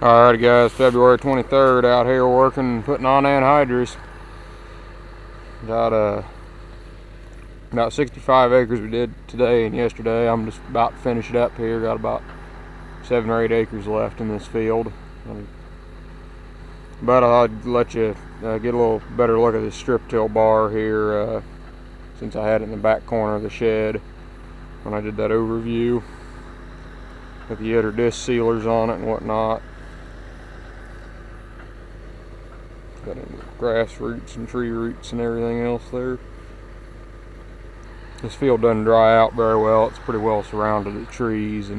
Alrighty guys, February 23rd, out here working, putting on anhydrous. Got about 65 acres we did today and yesterday. I'm just about to finish it up here. Got about 7 or 8 acres left in this field. But I'd let you get a little better look at this strip till bar here since I had it in the back corner of the shed when I did that overview with the header disc sealers on it and whatnot. Got any grass roots and tree roots and everything else there. This field doesn't dry out very well. It's pretty well surrounded with trees,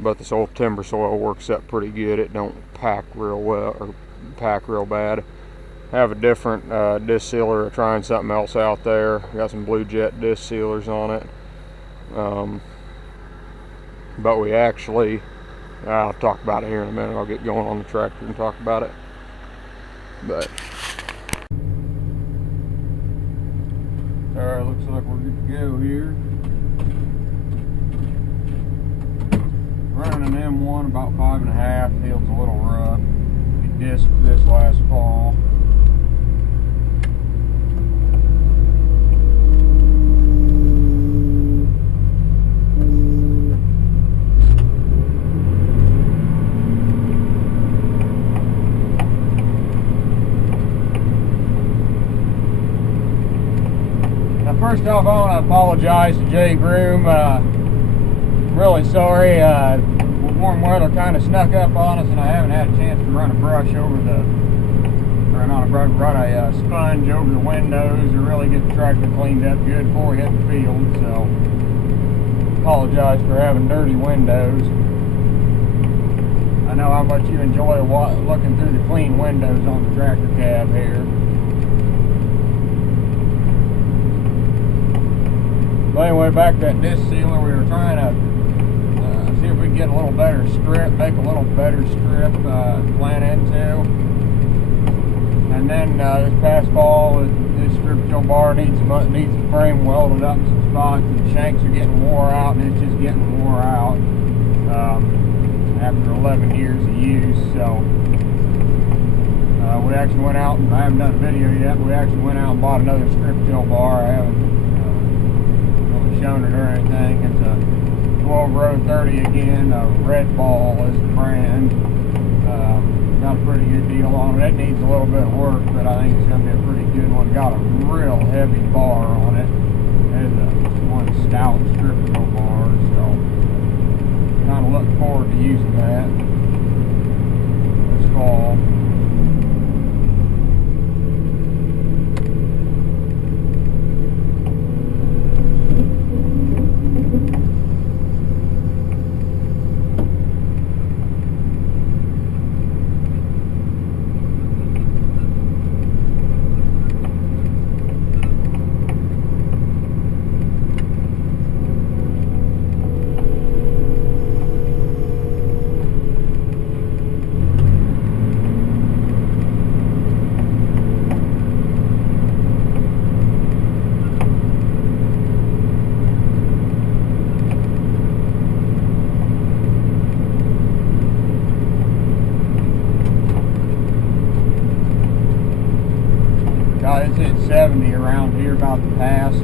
but this old timber soil works up pretty good. It don't pack real well or pack real bad. I have a different disc sealer, or trying something else out there. Got some Blue Jet disc sealers on it, but we actually, I'll talk about it here in a minute. I'll get going on the tractor and talk about it. But alright, looks like we're good to go here. Running an M1 about 5.5. Field's a little rough. We disked this last fall. First off, I want to apologize to Jay Groom. Really sorry. Warm weather kind of snuck up on us, and I haven't had a chance to run a brush over the, or not a brush, run a sponge over the windows to really get the tractor cleaned up good before we hit the field. So, apologize for having dirty windows. I know how much you enjoy looking through the clean windows on the tractor cab here. But anyway, back to that disc sealer, we were trying to see if we could get a little better strip, make a little better strip to plant into. And then this past fall, this strip till bar needs the frame welded up in some spots, and the shanks are getting wore out, and it's just getting wore out after 11 years of use. So we actually went out, and I haven't done a video yet, but we actually went out and bought another strip till bar. I haven't shown it or anything. It's a 12 row 30 again. Red Ball is the brand. Got a pretty good deal on it. It needs a little bit of work, but I think it's going to be a pretty good one. Got a real heavy bar on it. It's one stout strip till bar, so kind of looking forward to using that this fall. It's hit 70 around here about the past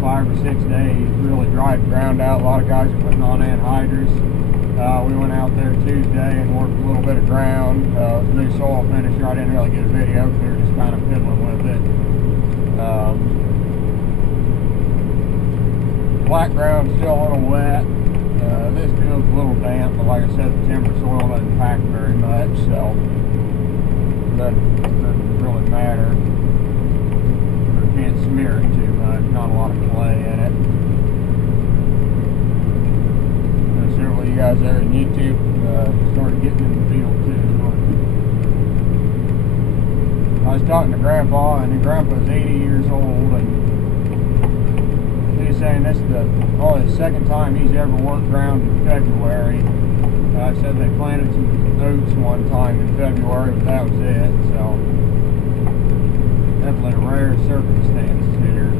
5 or 6 days. Really dried the ground out. A lot of guys are putting on anhydrous. We went out there Tuesday and worked a little bit of ground. It was a new soil finisher. I didn't really get a video because we were just kind of fiddling with it. Black ground's still a little wet. This field's a little damp, but like I said, the timber soil doesn't pack very much, so doesn't really matter. Or can't smear it too much. Not a lot of clay in it. Several of you guys there on YouTube started getting in the field too. I was talking to Grandpa, and Grandpa's 80 years old, and he's saying this is only the second time he's ever worked ground in February. I said they planted some oats one time in February, but that was it. So definitely rare circumstances here.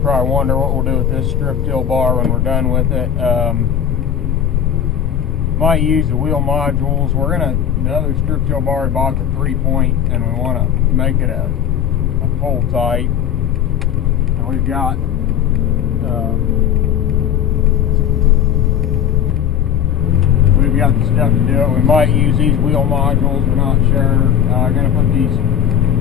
probably wonder what we'll do with this strip till bar when we're done with it. Might use the wheel modules. The other strip till bar we bought the 3-point, and we want to make it a full tight. And we've got the stuff to do it. We might use these wheel modules. We're not sure. I'm going to put these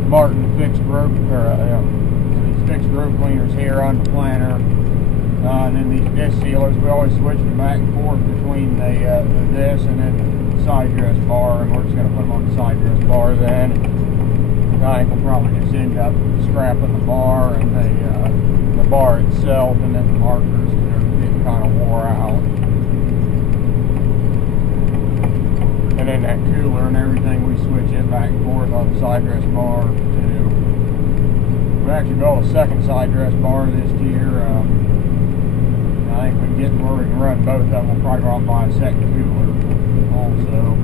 Martin fixed rope these fixed rope cleaners here on the planter, and then these disc sealers. We always switch them back and forth between the this and then the side dress bar, and we're just going to put them on the side dress bar then. I think we'll probably just end up scrapping the bar and the bar itself, and then the markers, because they're getting kind of wore out. And then that cooler and everything, we switch it back and forth on the side dress bar too. We actually built a second side dress bar this year. I think we can get where we can run both of them. We'll probably go out and buy a second cooler also.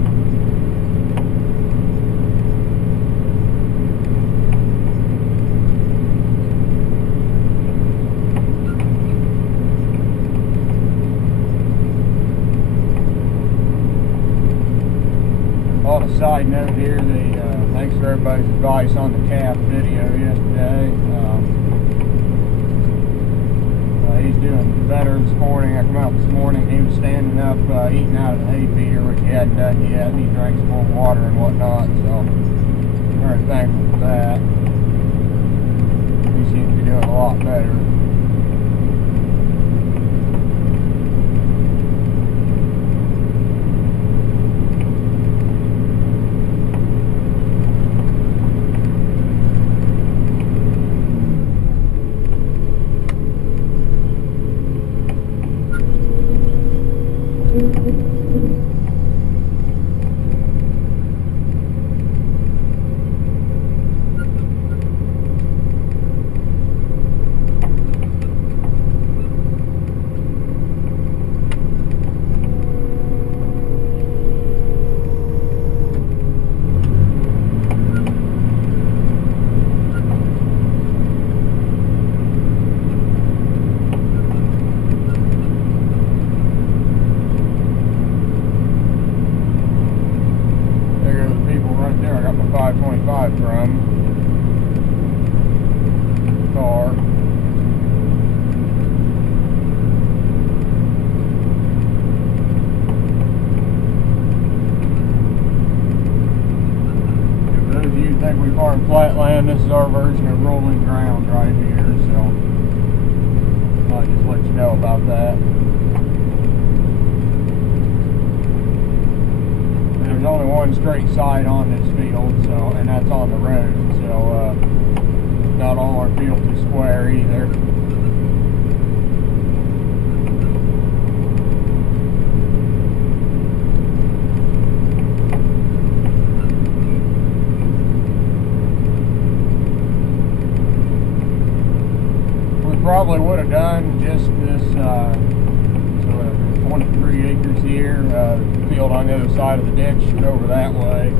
On a side note here, thanks for everybody's advice on the calf video yesterday. He's doing better this morning. I come out this morning, he was standing up eating out of the hay feeder, which he hadn't done yet, and he drank some more water and whatnot, so I'm very thankful for that. He seems to be doing a lot better. There, I got my 525 from car. For those of you who think we farm flatland, this is our version of rolling ground right here, so I'll just let you know about that. There's only one straight side on this field, so, and that's on the road, so not all our fields are square either. We probably would have done just this 23 acres here, field on the other side of the ditch, over that way.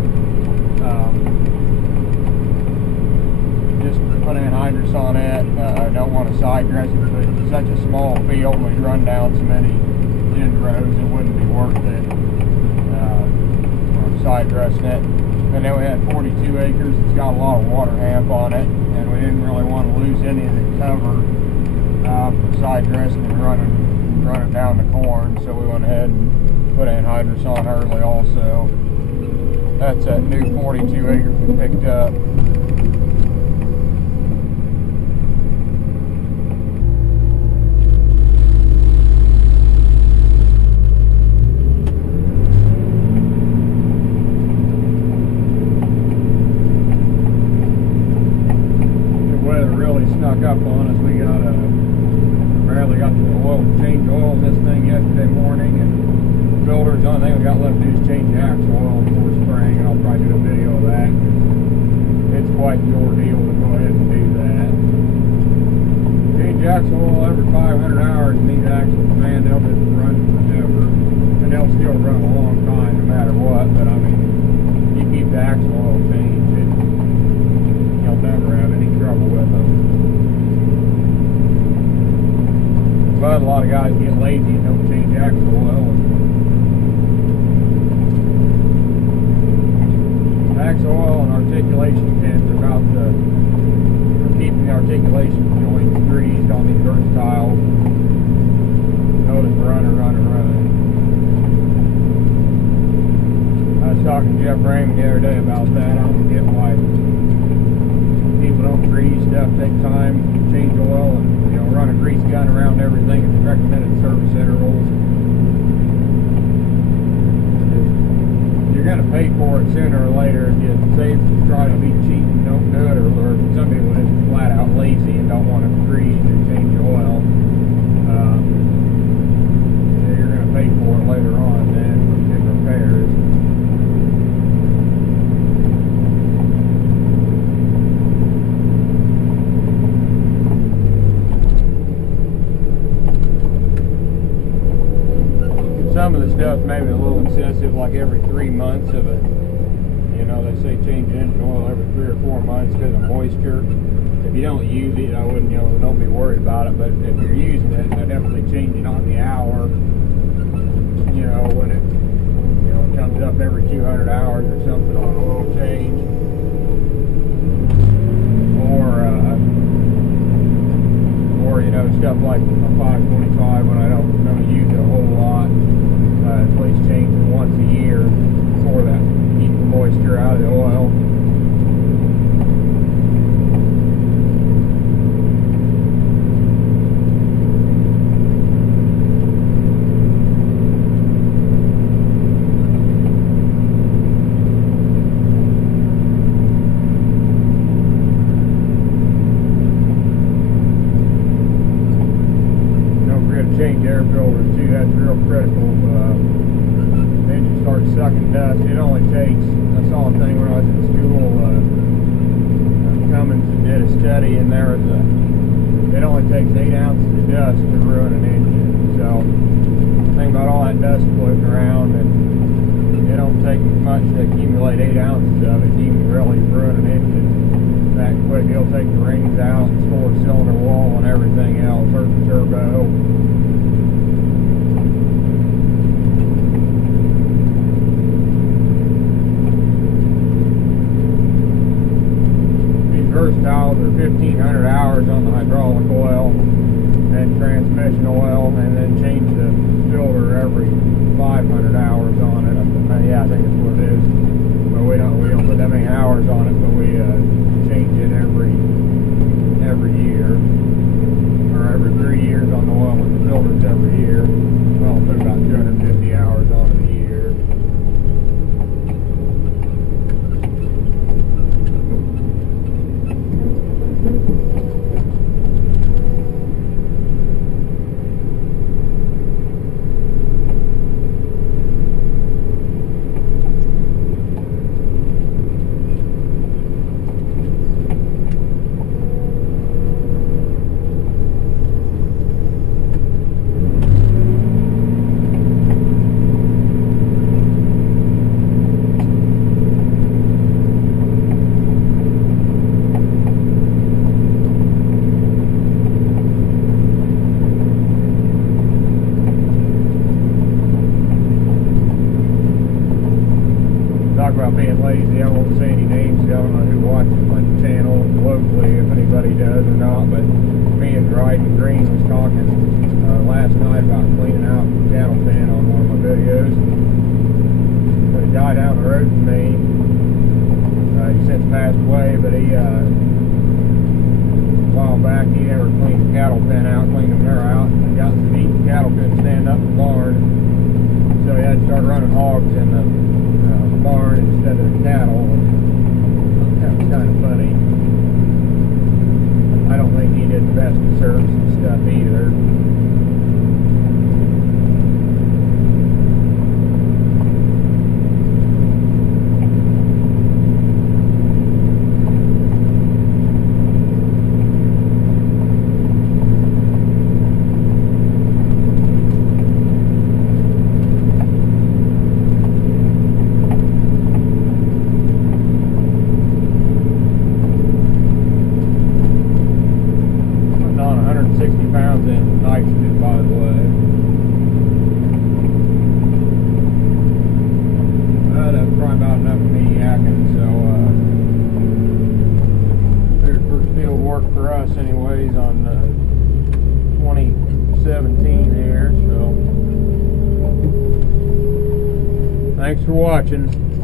Just put anhydrous on it. I don't want to side dress it, but it's such a small field, we run down so many end rows, it wouldn't be worth it for side dressing it. And then we had 42 acres, it's got a lot of water hamp on it, and we didn't really want to lose any of the cover for side dressing and running down the corn, so we went ahead and put anhydrous on early also. That's that new 42 acres we picked up. The weather really snuck up on us. We barely got the change oil in this thing yesterday morning, and filters, the only thing we got left to do is change the axle oil before spraying, and I'll probably do a video of that. It's quite the ordeal to go ahead and do that. Change the axle oil every 500 hours, and these axles, man, they'll just run forever. And they'll still run a long time no matter what, but I mean, you keep the axle oil changed, you'll never have any trouble with them. but a lot of guys get lazy and don't change axle oil. Axle oil and articulation pins are about for keeping the articulation joints greased on these versatiles. Notice running. I was talking to Jeff Raymond the other day about that. I don't get why people don't grease stuff, take time, change oil, and run a grease gun around everything at the recommended service intervals. You're going to pay for it sooner or later. If you say try to be cheap and don't do it, or some people are just flat out lazy and don't want to grease or change oil. You're going to pay for it later on then in repairs. Some of the stuff maybe a little excessive, like every 3 months of it. They say change engine oil every 3 or 4 months because of moisture. If you don't use it, I wouldn't, don't be worried about it. But if you're using it, I definitely change it on the hour. When it comes up every 200 hours or something on oil change. Or stuff like a 525 when I don't use it a whole lot. At least change it once a year for that, keep the moisture out of the oil. Change air filters too, that's real critical. Engine starts sucking dust. It only takes, I saw a thing when I was in school, Cummins did a study, and it only takes 8 ounces of dust to ruin an engine. So think about all that dust floating around, and it don't take much to accumulate 8 ounces of it. You can really ruin an engine that quick. It'll take the rings out, score cylinder wall and everything else, hurt the turbo. Versatiles are 1,500 hours on the hydraulic oil and transmission oil, and then change the filter every 500 hours on it. Yeah, I think that's what it is. But we don't put that many hours on it, but we change it every year, or every 3 years on the oil, and the filters every year. Well, put about 250 hours on it a year. Talk about being lazy. I won't say any names. I don't know who watches my channel locally, if anybody does or not, but me and Dryden Green was talking last night about cleaning out the cattle pen on one of my videos. There's a guy down the road from me. He since passed away, but he a while back he never cleaned the cattle pen out, cleaned them there out, and got some meat and cattle couldn't stand up in the barn, so he had to start running hogs in the barn instead of the cattle. That was kind of funny. I don't think he did the best of service and stuff either. Pounds in nitrogen by the way. That's probably about enough of me yakking, so there's first field work for us anyways on 2017 here, so thanks for watching.